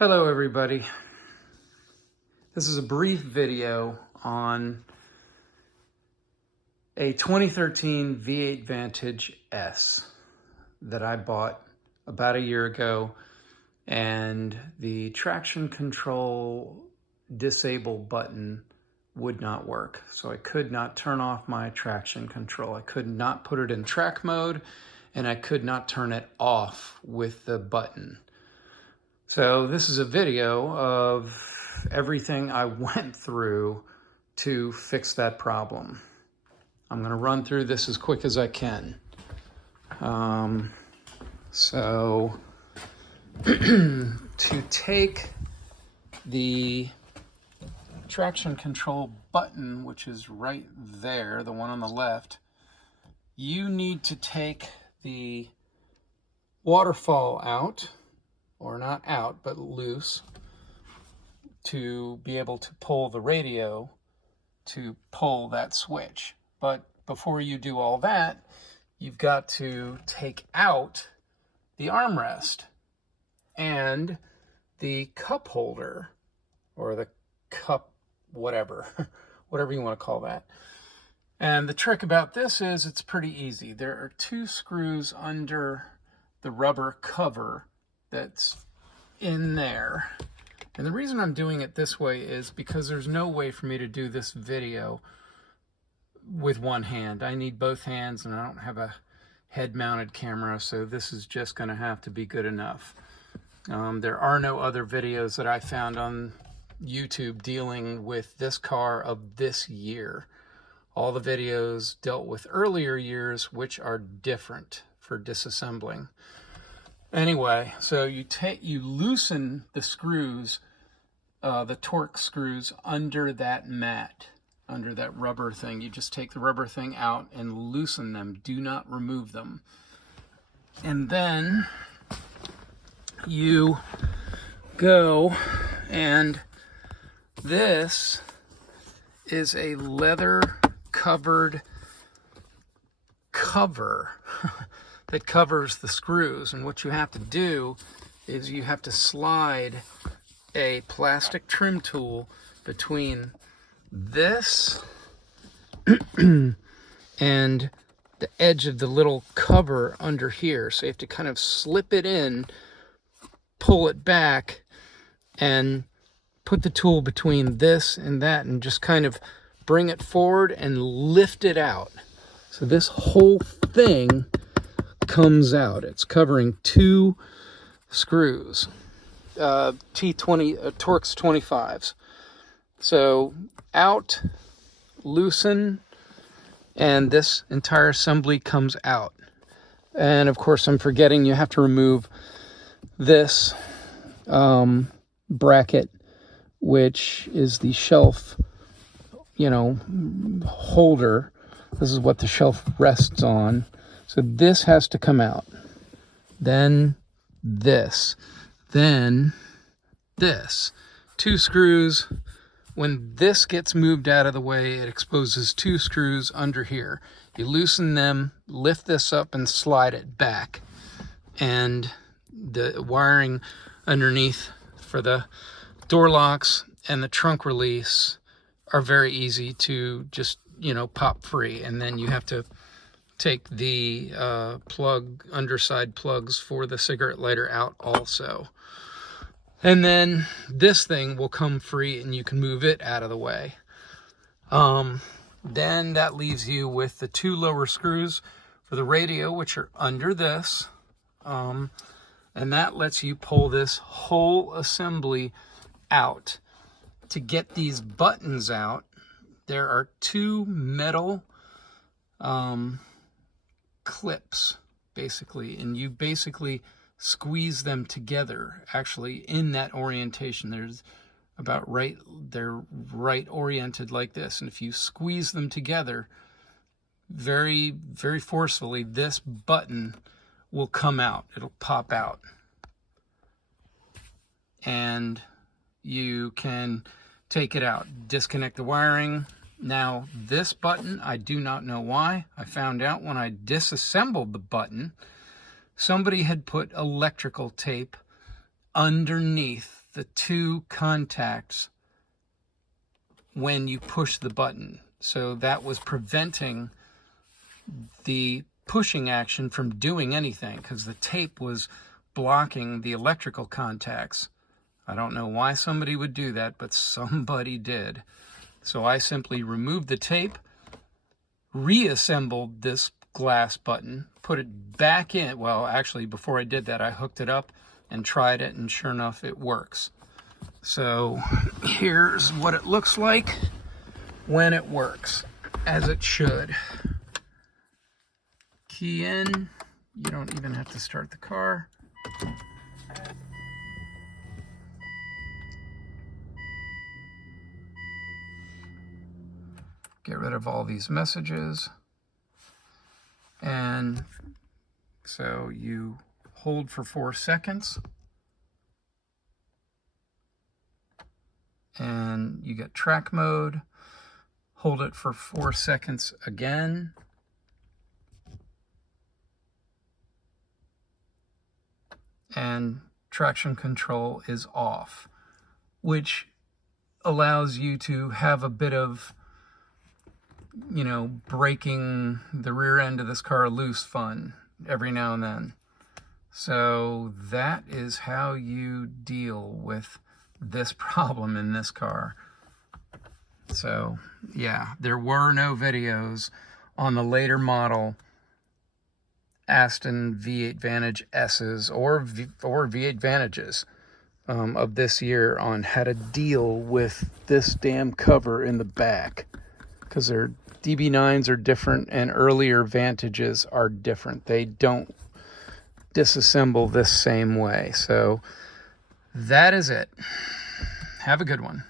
Hello everybody. This is a brief video on a 2013 V8 Vantage S that I bought about a year ago, and the traction control disable button would not work. So I could not turn off my traction control. I could not put it in track mode, and I could not turn it off with the button. So this is a video of everything I went through to fix that problem. I'm going to run through this as quick as I can. To take the traction control button, which is right there, the one on the left, you need to take the waterfall out, or not out, but loose, to be able to pull the radio to pull that switch. But before you do all that, you've got to take out the armrest and the cup holder, or the cup, whatever you want to call that. And the trick about this is it's pretty easy. There are two screws under the rubber cover that's in there. And the reason I'm doing it this way is because there's no way for me to do this video with one hand. I need both hands, and I don't have a head-mounted camera, so this is just going to have to be good enough. There are no other videos that I found on YouTube dealing with this car of this year. All the videos dealt with earlier years, which are different for disassembling. Anyway, so you loosen the screws, the torque screws under that mat, under that rubber thing. You just take the rubber thing out and loosen them. Do not remove them. And then you go, and this is a leather covered cover that covers the screws. And what you have to do is you have to slide a plastic trim tool between this and the edge of the little cover under here. So you have to kind of slip it in, pull it back, and put the tool between this and that, and just kind of bring it forward and lift it out. So this whole thing comes out. It's covering two screws, T20 Torx 25s. So out, loosen, and this entire assembly comes out. And of course, I'm forgetting you have to remove this bracket, which is the shelf, holder. This is what the shelf rests on. So this has to come out. Then this. Then this. Two screws. When this gets moved out of the way, it exposes two screws under here. You loosen them, lift this up, and slide it back. And the wiring underneath for the door locks and the trunk release are very easy to just, pop free. And then you have to take the underside plugs for the cigarette lighter out also. And then this thing will come free, and you can move it out of the way. Then that leaves you with the two lower screws for the radio, which are under this. And that lets you pull this whole assembly out. To get these buttons out, there are two metal clips, basically, and you basically squeeze them together. Actually, in that orientation, they're right oriented like this, and if you squeeze them together very, very forcefully, this button will come out. It'll pop out, and you can take it out, disconnect the wiring. Now this button, I do not know why. I found out when I disassembled the button, somebody had put electrical tape underneath the two contacts when you push the button. So that was preventing the pushing action from doing anything because the tape was blocking the electrical contacts. I don't know why somebody would do that, but somebody did. So I simply removed the tape, reassembled this glass button, put it back in. Well, actually, before I did that, I hooked it up and tried it, and sure enough, it works. So here's what it looks like when it works, as it should. Key in. You don't even have to start the car. Get rid of all these messages. And so you hold for 4 seconds. And you get track mode. Hold it for 4 seconds again. And traction control is off, which allows you to have a bit of, you know, breaking the rear end of this car loose fun every now and then. So that is how you deal with this problem in this car. So yeah, there were no videos on the later model Aston V8 Vantage S's or V8 Vantages of this year on how to deal with this damn cover in the back, because their DB9s are different and earlier Vantages are different. They don't disassemble this same way. So that is it. Have a good one.